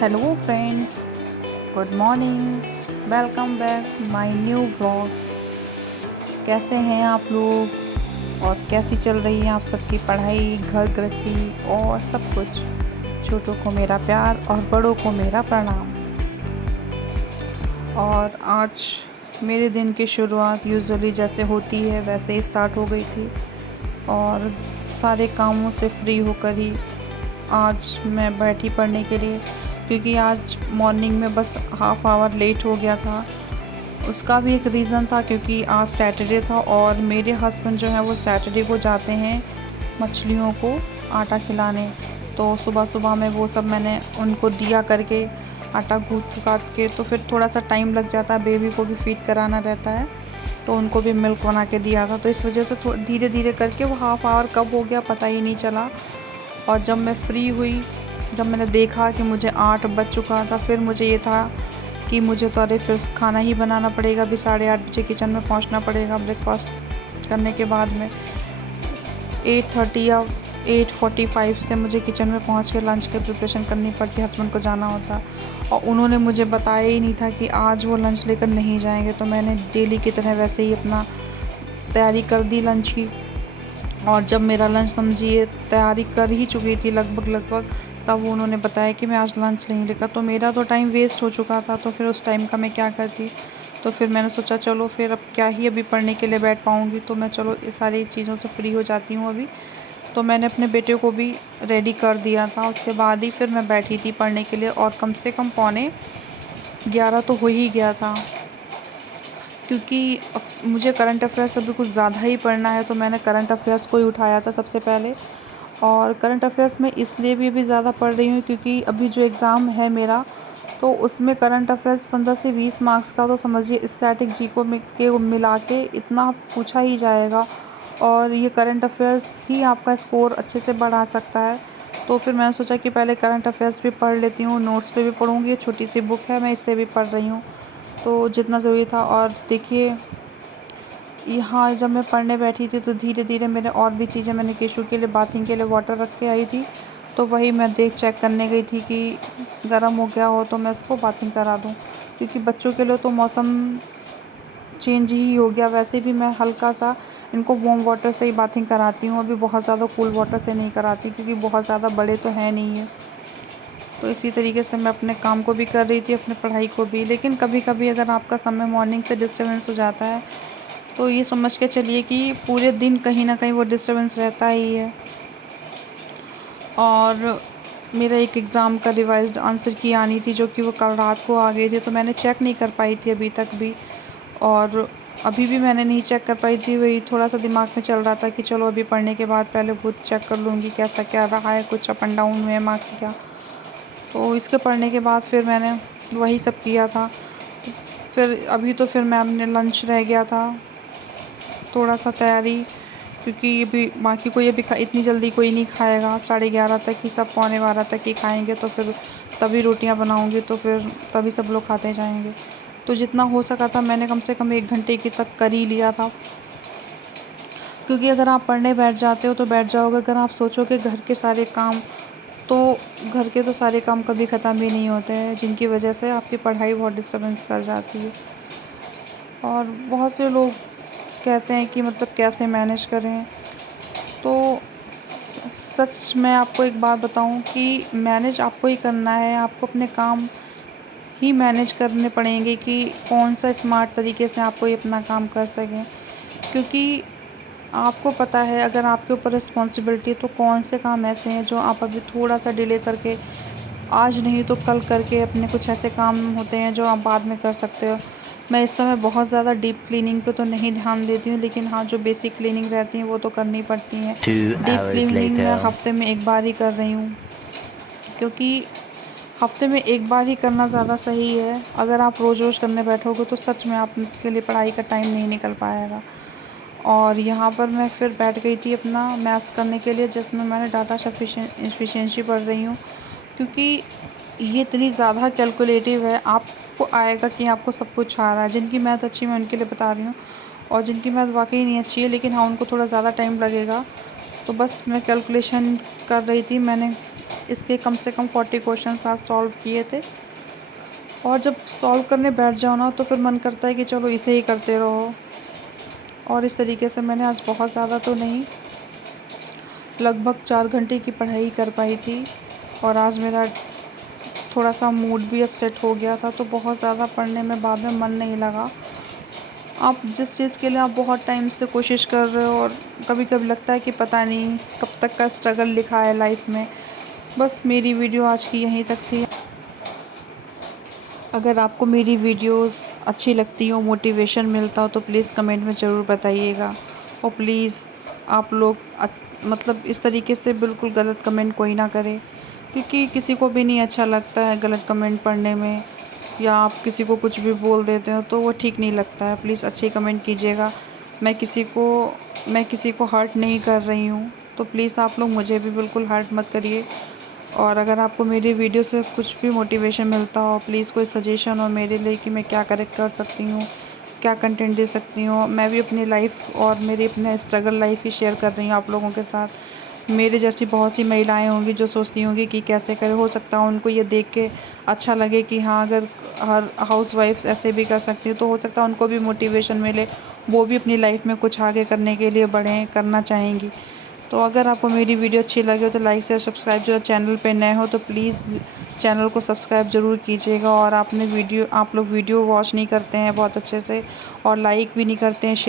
Hello friends, good morning. Welcome back my new vlog. कैसे हैं आप लोग और कैसी चल रही है आप सबकी पढ़ाई, घर गृहस्थी और सब कुछ। छोटों को मेरा प्यार और बड़ों को मेरा प्रणाम। और आज मेरे दिन की शुरुआत यूजुअली जैसे होती है वैसे ही स्टार्ट हो गई थी और सारे कामों से फ्री होकर ही आज मैं बैठी पढ़ने के लिए, क्योंकि आज मॉर्निंग में बस हाफ आवर लेट हो गया था। उसका भी एक रीज़न था क्योंकि आज सैटरडे था और मेरे हस्बैंड जो है वो सैटरडे को जाते हैं मछलियों को आटा खिलाने। तो सुबह सुबह में वो सब मैंने उनको दिया करके आटा गूँथ काट के, तो फिर थोड़ा सा टाइम लग जाता है, बेबी को भी फीड कराना रहता है, तो उनको भी मिल्क बना के दिया था। तो इस वजह से धीरे धीरे करके वो हाफ आवर कब हो गया पता ही नहीं चला। और जब मैं फ्री हुई, जब मैंने देखा कि मुझे 8 बज चुका था, फिर मुझे ये था कि मुझे तो अरे फिर खाना ही बनाना पड़ेगा, अभी 8:30 बजे किचन में पहुंचना पड़ेगा। ब्रेकफास्ट करने के बाद में 8:30 या 8:45 से मुझे किचन में पहुंच के लंच की प्रिपरेशन करनी पड़ती, हस्बैंड को जाना होता। और उन्होंने मुझे बताया ही नहीं था कि आज वो लंच लेकर नहीं जाएंगे, तो मैंने डेली की तरह वैसे ही अपना तैयारी कर दी लंच की। और जब मेरा लंच समझिए तैयारी कर ही चुकी थी लगभग, तब वो उन्होंने बताया कि मैं आज लंच नहीं लेकर, तो मेरा तो टाइम वेस्ट हो चुका था। तो फिर उस टाइम का मैं क्या करती। तो फिर मैंने सोचा चलो फिर अब क्या ही अभी पढ़ने के लिए बैठ पाऊँगी, तो मैं चलो ये सारी चीज़ों से फ्री हो जाती हूँ अभी। तो मैंने अपने बेटे को भी रेडी कर दिया था, उसके बाद ही फिर मैं बैठी थी पढ़ने के लिए। और कम से कम 11:15 तो हो ही गया था, क्योंकि मुझे करंट अफेयर्स अभी कुछ ज़्यादा ही पढ़ना है, तो मैंने करंट अफेयर्स को ही उठाया था सबसे पहले। और करंट अफेयर्स में इसलिए भी अभी ज़्यादा पढ़ रही हूँ क्योंकि अभी जो एग्ज़ाम है मेरा, तो उसमें करंट अफेयर्स 15 से 20 मार्क्स का, तो समझिए स्टैटिक जी को मिला के इतना पूछा ही जाएगा। और ये करंट अफेयर्स ही आपका स्कोर अच्छे से बढ़ा सकता है। तो फिर मैंने सोचा कि पहले करंट अफेयर्स भी पढ़ लेती हूँ, नोट्स से भी पढ़ूँगी, छोटी सी बुक है मैं इससे भी पढ़ रही हूँ, तो जितना ज़रूरी था। और देखिए यहाँ जब मैं पढ़ने बैठी थी तो धीरे धीरे मैंने और भी चीज़ें, मैंने केशू के लिए बाथिंग के लिए वाटर रख के आई थी, तो वही मैं चेक करने गई थी कि गर्म हो गया हो तो मैं उसको बाथिंग करा दूँ, क्योंकि बच्चों के लिए तो मौसम चेंज ही हो गया। वैसे भी मैं हल्का सा इनको वार्म वाटर से ही बाथिंग कराती हूँ, अभी बहुत ज़्यादा कूल वाटर से नहीं कराती, क्योंकि बहुत ज़्यादा बड़े तो हैं नहीं है। तो इसी तरीके से मैं अपने काम को भी कर रही थी, अपने पढ़ाई को भी। लेकिन कभी कभी अगर आपका समय मॉर्निंग से डिस्टर्बेंस हो जाता है, तो ये समझ के चलिए कि पूरे दिन कहीं ना कहीं वो डिस्टर्बेंस रहता ही है। और मेरा एक एग्ज़ाम का रिवाइज्ड आंसर की आनी थी, जो कि वो कल रात को आ गई थी, तो मैंने चेक नहीं कर पाई थी अभी तक भी। और अभी भी मैंने नहीं चेक कर पाई थी, वही थोड़ा सा दिमाग में चल रहा था कि चलो अभी पढ़ने के बाद पहले खुद चेक कर लूँगी कैसा क्या रहा है, कुछ अप एंड डाउन हुए मार्क्स क्या। तो इसके पढ़ने के बाद फिर मैंने वही सब किया था। फिर अभी तो फिर मैं अपने लंच रह गया था, थोड़ा सा तैयारी, क्योंकि ये भी बाकी कोई अभी इतनी जल्दी कोई नहीं खाएगा, 11:30 तक ही सब, 11:15 तक ही खाएंगे, तो फिर तभी रोटियां बनाऊंगी, तो फिर तभी सब लोग खाते जाएंगे। तो जितना हो सका था मैंने कम से कम 1 घंटे की तक कर ही लिया था, क्योंकि अगर आप पढ़ने बैठ जाते हो तो बैठ जाओगे, अगर आप सोचोगे घर के सारे काम, तो घर के तो सारे काम कभी ख़त्म ही नहीं होते हैं, जिनकी वजह से आपकी पढ़ाई बहुत डिस्टर्बेंस कर जाती है। और बहुत से लोग कहते हैं कि मतलब कैसे मैनेज करें, तो सच में आपको एक बात बताऊं कि मैनेज आपको ही करना है, आपको अपने काम ही मैनेज करने पड़ेंगे कि कौन सा स्मार्ट तरीके से आपको ये अपना काम कर सकें। क्योंकि आपको पता है अगर आपके ऊपर रिस्पॉन्सिबिलिटी, तो कौन से काम ऐसे हैं जो आप अभी थोड़ा सा डिले करके, आज नहीं तो कल करके, अपने कुछ ऐसे काम होते हैं जो आप बाद में कर सकते हो। मैं इस समय बहुत ज़्यादा डीप क्लीनिंग पे तो नहीं ध्यान देती हूँ, लेकिन हाँ जो बेसिक क्लीनिंग रहती हैं वो तो करनी पड़ती हैं। 2 डीप hours क्लीनिंग मैं later. हफ्ते में एक बार ही कर रही हूँ, क्योंकि हफ्ते में एक बार ही करना ज़्यादा सही है। अगर आप रोज़ रोज़ करने बैठोगे तो सच में आपके लिए पढ़ाई का टाइम नहीं निकल पाएगा। और यहाँ पर मैं फिर बैठ गई थी अपना मैथ्स करने के लिए, जिसमें मैंने डाटा एफिशिएंसी पढ़ रही हूँ, क्योंकि ये इतनी ज़्यादा कैलकुलेटिव है, आपको आएगा कि आपको सब कुछ आ रहा है। जिनकी मैथ अच्छी मैं उनके लिए बता रही हूँ, और जिनकी मैथ वाकई नहीं अच्छी है लेकिन हाँ उनको थोड़ा ज़्यादा टाइम लगेगा। तो बस मैं कैलकुलेशन कर रही थी, मैंने इसके कम से कम 40 क्वेश्चन आज सॉल्व किए थे। और जब सॉल्व करने बैठ जाओ ना तो फिर मन करता है कि चलो इसे ही करते रहो। और इस तरीके से मैंने आज बहुत ज़्यादा तो नहीं, लगभग 4 घंटे की पढ़ाई कर पाई थी। और आज मेरा थोड़ा सा मूड भी अपसेट हो गया था, तो बहुत ज़्यादा पढ़ने में बाद में मन नहीं लगा। आप जिस चीज़ के लिए आप बहुत टाइम से कोशिश कर रहे हो और कभी कभी लगता है कि पता नहीं कब तक का स्ट्रगल लिखा है लाइफ में। बस मेरी वीडियो आज की यहीं तक थी। अगर आपको मेरी वीडियोस अच्छी लगती हो, मोटिवेशन मिलता हो, तो प्लीज़ कमेंट में ज़रूर बताइएगा। और प्लीज़ आप लोग मतलब इस तरीके से बिल्कुल गलत कमेंट कोई ना करे, क्योंकि किसी को भी नहीं अच्छा लगता है गलत कमेंट पढ़ने में, या आप किसी को कुछ भी बोल देते हो तो वो ठीक नहीं लगता है। प्लीज़ अच्छी कमेंट कीजिएगा। मैं किसी को हर्ट नहीं कर रही हूँ, तो प्लीज़ आप लोग मुझे भी बिल्कुल हर्ट मत करिए। और अगर आपको मेरी वीडियो से कुछ भी मोटिवेशन मिलता हो, प्लीज़ कोई सजेशन हो मेरे लिए कि मैं क्या करेक्ट कर सकती हूँ, क्या कंटेंट दे सकती हूँ। मैं भी अपनी लाइफ और मेरी अपने स्ट्रगल लाइफ ही शेयर कर रही हूँ आप लोगों के साथ। मेरे जैसी बहुत सी महिलाएं होंगी जो सोचती होंगी कि कैसे करें। हो सकता है उनको ये देख के अच्छा लगे कि हाँ, अगर हर हाउस वाइफ्स ऐसे भी कर सकती हैं, तो हो सकता है उनको भी मोटिवेशन मिले, वो भी अपनी लाइफ में कुछ आगे करने के लिए बढ़ें, करना चाहेंगी। तो अगर आपको मेरी वीडियो अच्छी लगे तो लाइक शेयर सब्सक्राइब, जो चैनल पे नए हो तो प्लीज़ चैनल को सब्सक्राइब ज़रूर कीजिएगा। और आप लोग वीडियो वॉच नहीं करते हैं बहुत अच्छे से, और लाइक भी नहीं करते हैं, शेयर